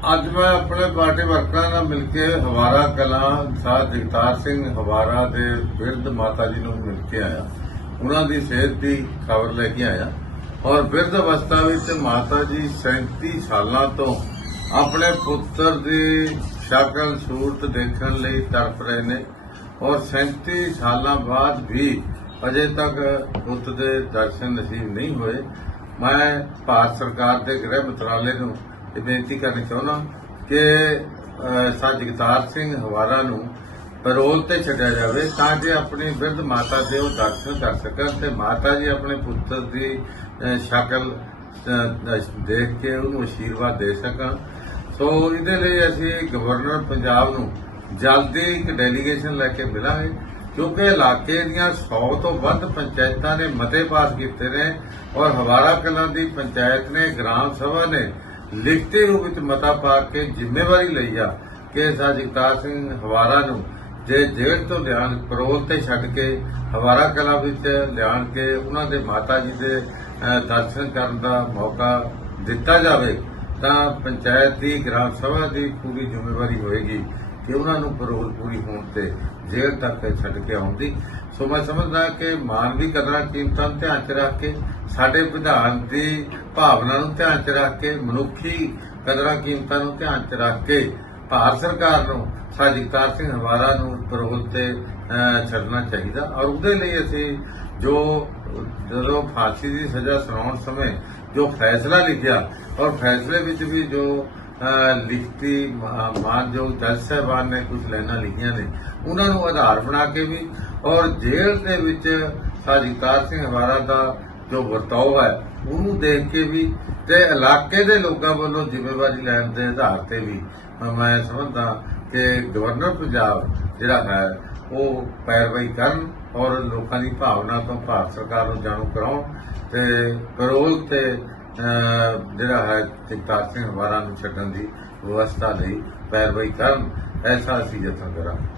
ਅੱਜ ਮੈਂ ਆਪਣੇ ਪਾਰਟੀ ਵਰਕਰਾਂ ਨਾਲ ਮਿਲ ਕੇ ਹਵਾਰਾ ਕਲਾਂ ਸਾਧ ਜਗਤਾਰ ਸਿੰਘ ਹਵਾਰਾ ਦੇ ਬਿਰਧ ਮਾਤਾ ਜੀ ਨੂੰ ਮਿਲ ਕੇ ਆਇਆ। ਉਹਨਾਂ ਦੀ ਸਿਹਤ ਦੀ ਖਬਰ ਲੈ ਕੇ ਆਇਆ। ਔਰ ਬਿਰਧ ਅਵਸਥਾ ਵਿੱਚ ਮਾਤਾ ਜੀ 37 ਸਾਲਾਂ ਤੋਂ ਆਪਣੇ ਪੁੱਤਰ ਦੀ ਸ਼ਕਲ ਸੂਰਤ ਦੇਖਣ ਲਈ ਤੜਪ ਰਹੇ ਨੇ ਔਰ 37 ਸਾਲਾਂ ਬਾਅਦ ਵੀ ਅਜੇ ਤੱਕ ਪੁੱਤ ਦੇ ਦਰਸ਼ਨ ਨਸੀਬ ਨਹੀਂ ਹੋਏ। ਮੈਂ ਭਾਰਤ ਸਰਕਾਰ ਦੇ ਗ੍ਰਹਿ ਮੰਤਰਾਲੇ ਨੂੰ ਇਹ ਬੇਨਤੀ ਕਰਨੀ ਚਾਹੁੰਦਾ ਕਿ ਅਹ, ਜਗਤਾਰ ਸਿੰਘ ਹਵਾਰਾ ਨੂੰ ਪੈਰੋਲ ਤੇ ਛੱਡਿਆ ਜਾਵੇ ਤਾਂ ਕਿ ਆਪਣੀ ਬਿਰਧ ਮਾਤਾ ਦੇ ਉਹ ਦਰਸ਼ਨ ਕਰ ਸਕਣ ਤੇ ਮਾਤਾ ਜੀ ਆਪਣੇ ਪੁੱਤਰ ਦੀ ਸ਼ਕਲ ਦੇਖ ਕੇ ਉਹਨੂੰ ਆਸ਼ੀਰਵਾਦ ਦੇ ਸਕਣ। ਸੋ ਇਹਦੇ ਲਈ ਅਸੀਂ ਗਵਰਨਰ ਪੰਜਾਬ ਨੂੰ ਜਲਦੀ ਇੱਕ ਡੈਲੀਗੇਸ਼ਨ ਲੈ ਕੇ ਮਿਲਾਂਗੇ ਕਿਉਂਕਿ ਇਲਾਕੇ ਦੀਆਂ 100 ਤੋਂ ਵੱਧ ਪੰਚਾਇਤਾਂ ਨੇ ਮਤੇ ਪਾਸ ਕੀਤੇ ਨੇ ਔਰ ਹਵਾਰਾ ਕਲਾਂ ਦੀ ਪੰਚਾਇਤ ਨੇ ਗ੍ਰਾਮ ਸਭਾ ਨੇ ਲਿਖਤੀ ਰੂਪ ਵਿੱਚ ਮਤਾ ਪਾ ਕੇ ਜ਼ਿੰਮੇਵਾਰੀ ਲਈ ਆ ਕਿ ਸਾ ਜਗਤਾਰ ਸਿੰਘ ਹਵਾਰਾ ਨੂੰ ਜੇ ਜੇਲ੍ਹ ਤੋਂ ਲਿਆਣ, ਪਰੋਲ ਤੇ ਛੱਡ ਕੇ ਹਵਾਰਾ ਕਲਾਂ ਵਿੱਚ ਲਿਆਣ ਕੇ ਉਹਨਾਂ ਦੇ ਮਾਤਾ ਜੀ ਦੇ ਦਰਸ਼ਨ ਕਰਨ ਦਾ ਮੌਕਾ ਦਿੱਤਾ ਜਾਵੇ, ਤਾਂ ਪੰਚਾਇਤ ਦੀ, ਗ੍ਰਾਮ ਸਭਾ ਦੀ ਪੂਰੀ ਜ਼ਿੰਮੇਵਾਰੀ ਹੋਏਗੀ। ਕਿ ਉਹਨਾਂ ਨੂੰ ਪਰੋਲ ਪੂਰੀ ਹੋਣ ਤੇ ਜੇਲ੍ਹ ਤੱਕ ਛੱਡ ਕੇ ਆਉਂਦੀ। ਸੋ ਮੈਂ ਸਮਝਦਾ ਕਿ ਮਾਨਵੀ ਕਦਰਾਂ ਕੀਮਤਾਂ ਨੂੰ ਧਿਆਨ 'ਚ ਰੱਖ ਕੇ, ਸਾਡੇ ਵਿਧਾਨ ਦੀ ਭਾਵਨਾ ਨੂੰ ਧਿਆਨ 'ਚ ਰੱਖ ਕੇ, ਮਨੁੱਖੀ ਕਦਰਾਂ ਕੀਮਤਾਂ ਨੂੰ ਧਿਆਨ 'ਚ ਰੱਖ ਕੇ ਭਾਰਤ ਸਰਕਾਰ ਨੂੰ ਸਾਜਿਕਤਾਰ ਸਿੰਘ ਹਵਾਰਾ ਨੂੰ ਪਰੋਲ ਤੇ ਛੱਡਣਾ ਚਾਹੀਦਾ। ਔਰ ਉਹਦੇ ਲਈ ਅਸੀਂ ਜੋ, ਜਦੋਂ ਫਾਂਸੀ ਦੀ ਸਜ਼ਾ ਸੁਣਾਉਣ ਸਮੇਂ ਜੋ ਫੈਸਲਾ ਲਿਖਿਆ, ਔਰ ਫੈਸਲੇ ਵਿੱਚ ਵੀ ਜੋ ਲਿਖਤੀ ਮਾ- ਮਾਨਯੋਗ ਜੱਜ ਸਾਹਿਬਾਨ ਨੇ ਕੁਝ ਲਾਈਨਾਂ ਲਿਖੀਆਂ ਨੇ। ਉਹਨਾਂ ਨੂੰ ਆਧਾਰ ਬਣਾ ਕੇ ਵੀ ਔਰ ਜੇਲ੍ਹ ਦੇ ਵਿੱਚ ਸਾਜਿਕਤਾਰ ਸਿੰਘ ਹਵਾਰਾ ਦਾ ਜੋ ਵਰਤਾਓ ਹੈ, ਉਹਨੂੰ ਦੇਖ ਕੇ ਵੀ ਤੇ ਇਲਾਕੇ ਦੇ ਲੋਕਾਂ ਵੱਲੋਂ ਜ਼ਿੰਮੇਵਾਰੀ ਲੈਣ ਦੇ ਆਧਾਰ ਤੇ ਵੀ ਮੈਂ ਸਮਝਦਾ ਕਿ ਗਵਰਨਰ ਪੰਜਾਬ ਜਿਹੜਾ ਹੈ, ਉਹ ਪੈਰਵਾਈ ਕਰਨ ਔਰ ਲੋਕਾਂ ਦੀ ਭਾਵਨਾ ਤੋਂ ਭਾਰਤ ਸਰਕਾਰ ਨੂੰ ਜਾਣੂ ਕਰਾਉਣ ਤੇ ਕਰੋਲ ਤੇ ਜਿਹੜਾ ਹੈ ਜਗਤਾਰ ਸਿੰਘ ਹਵਾਰਾ ਨੂੰ ਛੱਡਣ ਦੀ ਵਿਵਸਥਾ ਲਈ ਪੈਰਵਾਈ ਕਰਨ, ਐਸਾ ਅਸੀਂ ਯਤਨ ਕਰਾਂਗੇ।